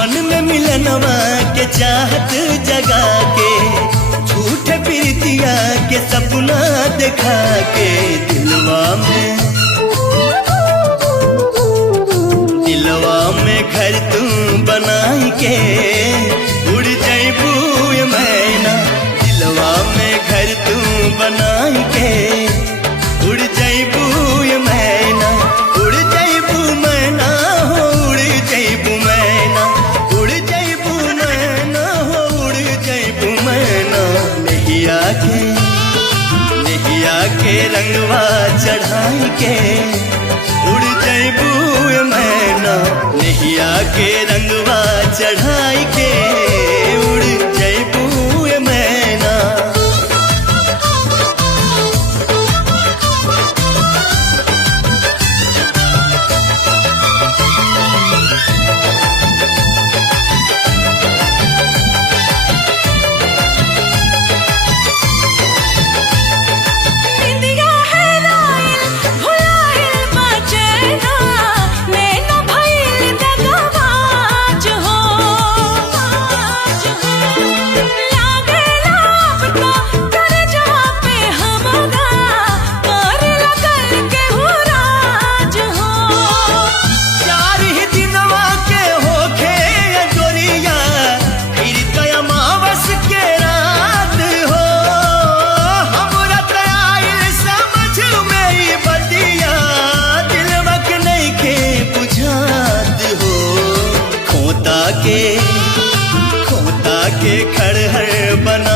मन में मिलनवा के चाहत जगा के, झूठे प्रीतिया के सपना दिखा के, दिलवा में घर तू बनाई के उड़ जैबू मैना। दिलवा में घर तू बनाई के उड़ जैबू मैना, उड़ जैबू मैना हो, उड़ जैबू मैना, उड़ जैबू मैना हो, उड़ जैबू मैना। नैया के रंगवा चढ़ाई के उड़ जैबू मैना। नैया के रंगवा चढ़ाई के उड़ जैबू मैना। खोता के खड़हर बना